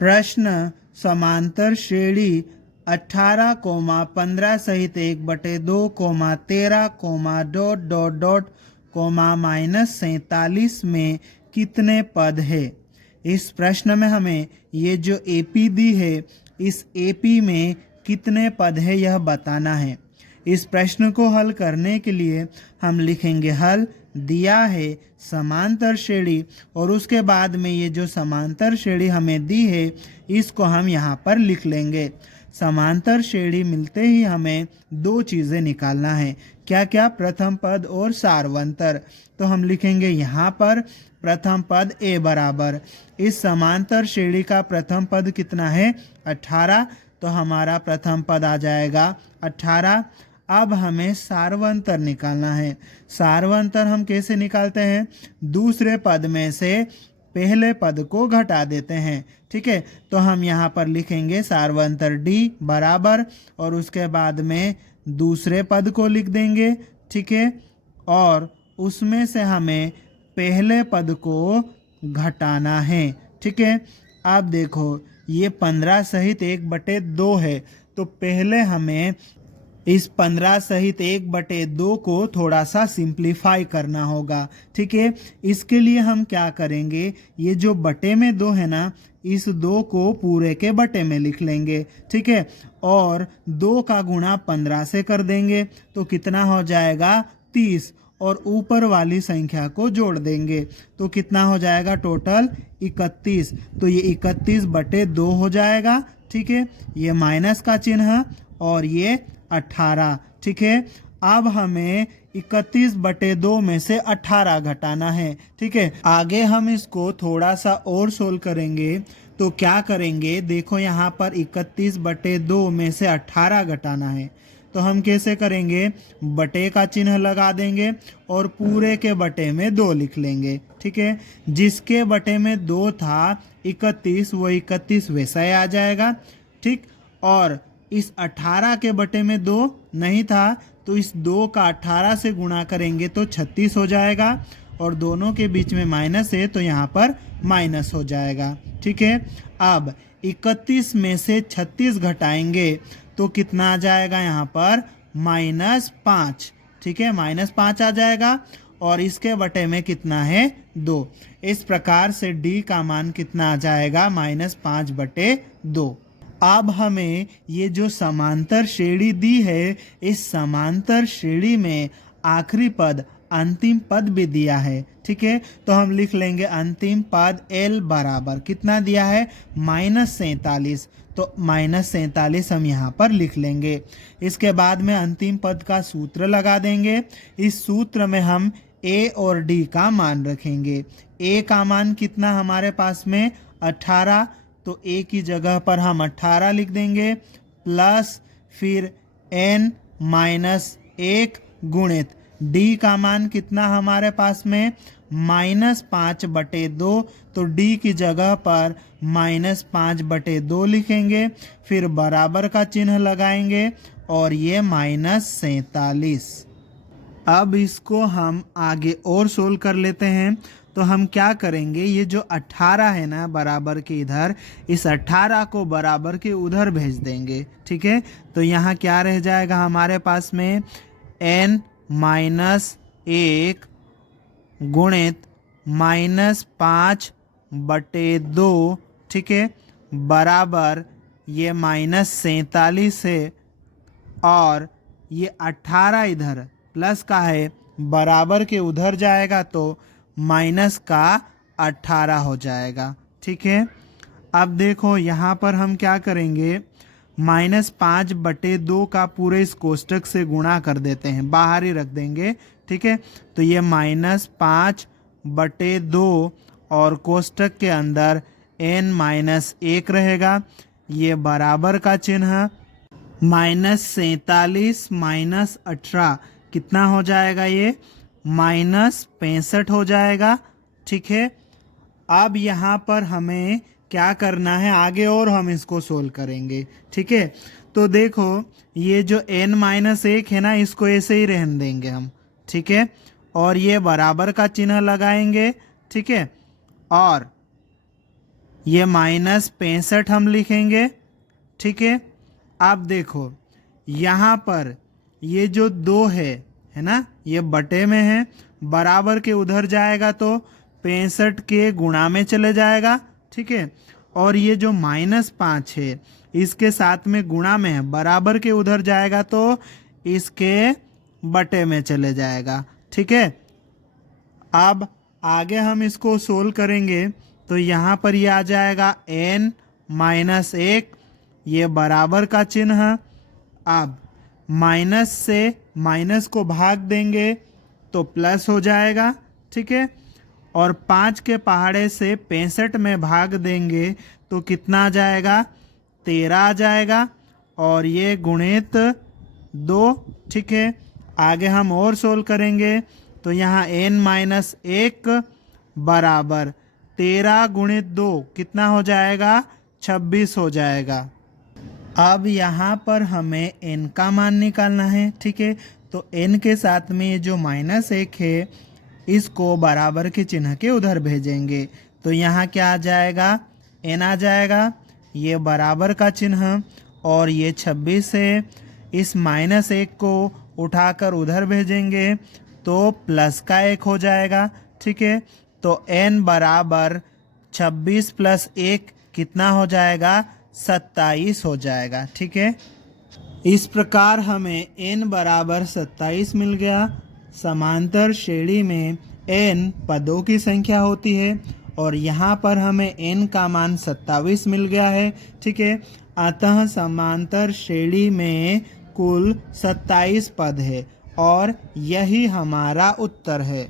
प्रश्न समांतर श्रेणी 18,15 सहित 1/2, 13, डॉट डॉट डॉट, -47 में कितने पद है। इस प्रश्न में हमें ये जो एपी दी है, इस एपी में कितने पद है यह बताना है। इस प्रश्न को हल करने के लिए हम लिखेंगे हल। दिया है समांतर श्रेणी और उसके बाद में ये जो समांतर श्रेणी हमें दी है इसको हम यहाँ पर लिख लेंगे। समांतर श्रेणी मिलते ही हमें दो चीज़ें निकालना है। क्या क्या? प्रथम पद और सारवंतर। तो हम लिखेंगे यहाँ पर प्रथम पद ए बराबर, इस समांतर श्रेणी का प्रथम पद कितना है? 18। तो हमारा प्रथम पद आ जाएगा 18। अब हमें सारवंतर निकालना है। सारवंतर हम कैसे निकालते हैं? दूसरे पद में से पहले पद को घटा देते हैं। ठीक है, तो हम यहाँ पर लिखेंगे सारवंतर डी बराबर और उसके बाद में दूसरे पद को लिख देंगे। ठीक है, और उसमें से हमें पहले पद को घटाना है। ठीक है, अब देखो ये 15 सहित 1/2 है, तो पहले हमें इस 15 सहित 1/2 को थोड़ा सा सिंप्लीफाई करना होगा। ठीक है, इसके लिए हम क्या करेंगे, ये जो बटे में 2 है ना, इस 2 को पूरे के बटे में लिख लेंगे। ठीक है, और 2 का गुणा 15 से कर देंगे तो कितना हो जाएगा? 30, और ऊपर वाली संख्या को जोड़ देंगे तो कितना हो जाएगा? टोटल 31। तो ये 31/2 हो जाएगा। ठीक है, ये माइनस का चिन्ह और ये 18। ठीक है, अब हमें 31/2 में से 18 घटाना है। ठीक है, आगे हम इसको थोड़ा सा और सोल्व करेंगे। तो क्या करेंगे, देखो यहाँ पर 31/2 में से 18 घटाना है, तो हम कैसे करेंगे? बटे का चिन्ह लगा देंगे और पूरे के बटे में 2 लिख लेंगे। ठीक है, जिसके बटे में 2 था 31, वो 31 वैसा ही आ जाएगा। ठीक, और इस 18 के बटे में 2 नहीं था, तो इस 2 का 18 से गुणा करेंगे तो 36 हो जाएगा, और दोनों के बीच में माइनस है तो यहाँ पर माइनस हो जाएगा। ठीक है, अब 31 में से 36 घटाएंगे तो कितना आ जाएगा? यहाँ पर -5। ठीक है, -5 आ जाएगा, और इसके बटे में कितना है? 2। इस प्रकार से डी का मान कितना आ जाएगा? -5/2। अब हमें ये जो समांतर श्रेणी दी है, इस समांतर श्रेणी में आखिरी पद, अंतिम पद भी दिया है। ठीक है, तो हम लिख लेंगे अंतिम पद एल बराबर कितना दिया है? -47। तो -47 हम यहाँ पर लिख लेंगे। इसके बाद में अंतिम पद का सूत्र लगा देंगे। इस सूत्र में हम ए और डी का मान रखेंगे। ए का मान कितना हमारे पास में? 18। तो ए की जगह पर हम 18 लिख देंगे, प्लस फिर n-1 गुणित डी का मान कितना हमारे पास में? -5/2। तो डी की जगह पर -5/2 लिखेंगे, फिर बराबर का चिन्ह लगाएंगे और ये -47। अब इसको हम आगे और सोल्व कर लेते हैं। तो हम क्या करेंगे, ये जो 18 है ना बराबर के इधर, इस 18 को बराबर के उधर भेज देंगे। ठीक है, तो यहाँ क्या रह जाएगा हमारे पास में? n-1 गुणित -5/2। ठीक है, बराबर ये -47 है, और ये 18 इधर प्लस का है, बराबर के उधर जाएगा तो माइनस का 18 हो जाएगा। ठीक है, अब देखो यहाँ पर हम क्या करेंगे, -5/2 का पूरे इस कोष्टक से गुणा कर देते हैं, बाहर ही रख देंगे। ठीक है, तो ये -5/2 और कोष्टक के अंदर n-1 रहेगा, ये बराबर का चिन्ह, -47 -18 कितना हो जाएगा? ये -65 हो जाएगा। ठीक है, अब यहाँ पर हमें क्या करना है आगे, और हम इसको सोल्व करेंगे। ठीक है, तो देखो ये जो n-1 है ना, इसको ऐसे ही रहने देंगे हम। ठीक है, और ये बराबर का चिन्ह लगाएंगे। ठीक है, और ये -65 हम लिखेंगे। ठीक है, अब देखो यहाँ पर ये जो 2 है ना, ये बटे में है, बराबर के उधर जाएगा तो 65 के गुणा में चले जाएगा। ठीक है, और ये जो -5 है इसके साथ में गुणा में है, बराबर के उधर जाएगा तो इसके बटे में चले जाएगा। ठीक है, अब आगे हम इसको सोल्व करेंगे तो यहाँ पर ये आ जाएगा n-1, ये बराबर का चिन्ह। अब माइनस से माइनस को भाग देंगे तो प्लस हो जाएगा। ठीक है, और 5 के पहाड़े से 65 में भाग देंगे तो कितना आ जाएगा, 13 आ जाएगा, और ये गुणित 2। ठीक है, आगे हम और सोल्व करेंगे तो यहाँ n-1 बराबर 13 गुणित 2 कितना हो जाएगा, 26 हो जाएगा। अब यहाँ पर हमें n का मान निकालना है। ठीक है, तो n के साथ में ये जो -1 है इसको बराबर के चिन्ह के उधर भेजेंगे तो यहाँ क्या आ जाएगा, n आ जाएगा, ये बराबर का चिन्ह, और ये 26 है। इस -1 को उठाकर उधर भेजेंगे तो प्लस का 1 हो जाएगा। ठीक है, तो n बराबर 26 + 1 कितना हो जाएगा, 27 हो जाएगा। ठीक है, इस प्रकार हमें n बराबर 27 मिल गया। समांतर श्रेणी में n पदों की संख्या होती है और यहाँ पर हमें n का मान 27 मिल गया है। ठीक है, अतः समांतर श्रेणी में कुल 27 पद है और यही हमारा उत्तर है।